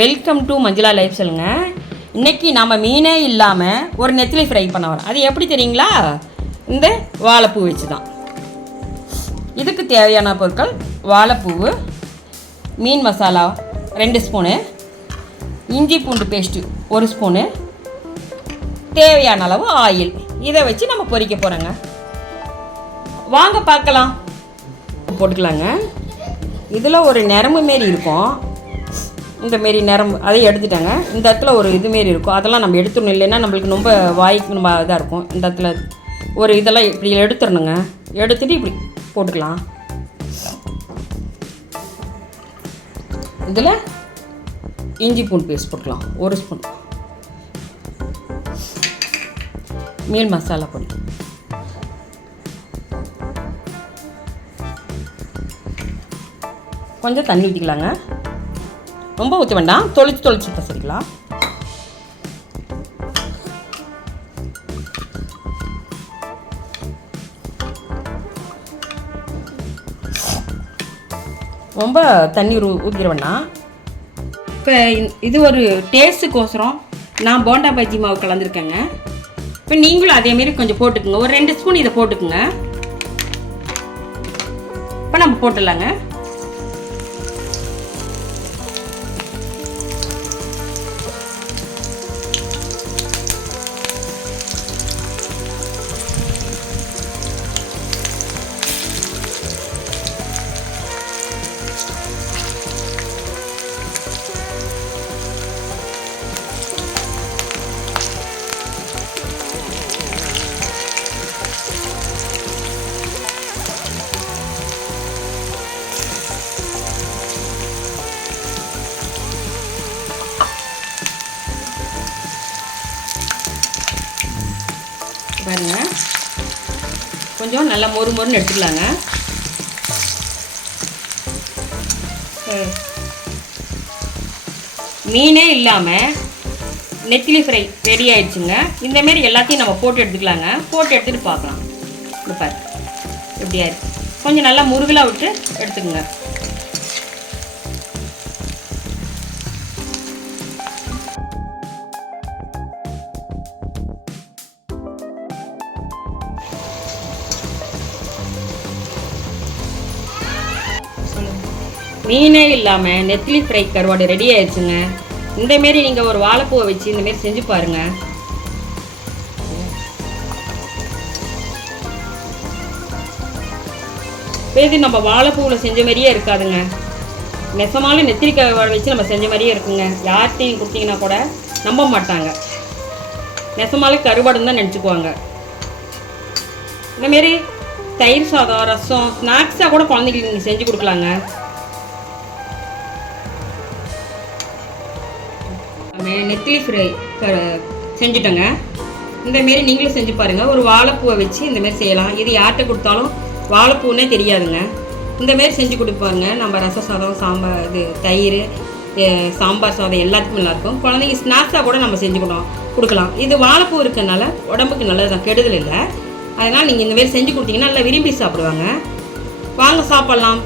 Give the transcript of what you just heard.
Welcome to Manjula life சொல்லுங்க. இன்றைக்கி நம்ம மீனே இல்லாமல் ஒரு நெத்திலி ஃப்ரை பண்ண வரோம். அது எப்படி தெரியுங்களா? இந்த வாழைப்பூ வச்சு தான். இதுக்கு தேவையான பொருட்கள் வாழைப்பூவு, மீன் மசாலா 2 ஸ்பூனு, இஞ்சி பூண்டு பேஸ்ட்டு 1 ஸ்பூனு, தேவையான அளவு ஆயில். இதை வச்சு நம்ம பொரிக்க போகிறோங்க. வாங்க பார்க்கலாம். போட்டுக்கலாங்க. இதில் ஒரு நரம்பு மாரி இருக்கும். இந்த மாரி நரம்பு அதை எடுத்துட்டாங்க. இந்த இடத்துல ஒரு இதுமாரி இருக்கும். அதெல்லாம் நம்ம எடுத்துடணும், இல்லைன்னா நம்மளுக்கு ரொம்ப வாய்க்கு நம்ம இதாக இருக்கும். இந்த இடத்துல ஒரு இதெல்லாம் இப்படி எடுத்துடணுங்க. எடுத்துகிட்டு இப்படி போட்டுக்கலாம். இதில் இஞ்சி பூண்டு பேஸ்ட் போட்டுக்கலாம் 1 ஸ்பூன். மீன் மசாலா பொடி, கொஞ்சம் தண்ணி ஊற்றிக்கலாங்க. ரொம்ப ஊற்ற வேண்டாம், தொளிச்சு பசரிக்கலாம். ரொம்ப தண்ணி ஊற்றிட வேண்டாம். இப்போ இது ஒரு டேஸ்ட்டுக்கோசரம் நான் போண்டா பஜ்ஜி மாவு கலந்துருக்கேங்க. இப்போ நீங்களும் அதேமாரி கொஞ்சம் போட்டுக்குங்க. ஒரு 2 ஸ்பூன் இதை போட்டுக்குங்க. இப்போ நம்ம போட்டுடலாங்க. பாருங்க, கொஞ்சம் நல்லா மொறுன்னு எடுத்துக்கலாங்க. மீனே இல்லாமல் நெத்திலி ஃப்ரை ரெடி ஆயிடுச்சுங்க. இந்தமாரி எல்லாத்தையும் நம்ம போட்டு எடுத்துக்கலாங்க. போட்டு எடுத்துகிட்டு பார்க்கலாம். இது பாரு எப்படியா இருக்கு. கொஞ்சம் நல்லா முருகலாக விட்டு எடுத்துக்கோங்க. மீனே இல்லாமல் நெத்திலி ஃப்ரை கருவாடு ரெடி ஆயிடுச்சுங்க. இந்தமாரி நீங்கள் ஒரு வாழைப்பூவை வச்சு இந்தமாரி செஞ்சு பாருங்கள். இது நம்ம வாழைப்பூவில் செஞ்ச மாதிரியே இருக்காதுங்க. நெசமாலும் நெத்திலி கருவாடு வச்சு நம்ம செஞ்ச மாதிரியே இருக்குங்க. யார்கிட்டையும் கொடுத்தீங்கன்னா கூட நம்ப மாட்டாங்க. நெசமாலும் கருவாடுன்னு தான் நினச்சிக்குவாங்க. இந்தமாரி தயிர் சாதம், ரசம், ஸ்நாக்ஸாக கூட குழந்தைங்களுக்கு நீங்கள் செஞ்சு கொடுக்கலாங்க. நெத்திலி ஃப்ரை செஞ்சுட்டோங்க. இந்தமாரி நீங்களும் செஞ்சு பாருங்கள். ஒரு வாழைப்பூவை வச்சு இந்தமாரி செய்யலாம். இது யார்கிட்ட கொடுத்தாலும் வாழைப்பூன்னே தெரியாதுங்க. இந்தமாரி செஞ்சு கொடுப்பாங்க. நம்ம ரச சாதம், சாம்பார், இது தயிர், சாம்பார் சாதம் எல்லாத்துக்கும் நல்லாயிருக்கும். குழந்தைங்க ஸ்நாக்ஸாக கூட நம்ம செஞ்சு கொடுக்கலாம். இது வாழைப்பூ இருக்கிறதுனால உடம்புக்கு நல்லது தான், கெடுதல் இல்லை. அதனால் நீங்கள் இந்தமாரி செஞ்சு கொடுத்தீங்கன்னா நல்லா விரும்பி சாப்பிடுவாங்க. வாங்க சாப்பிட்லாம்.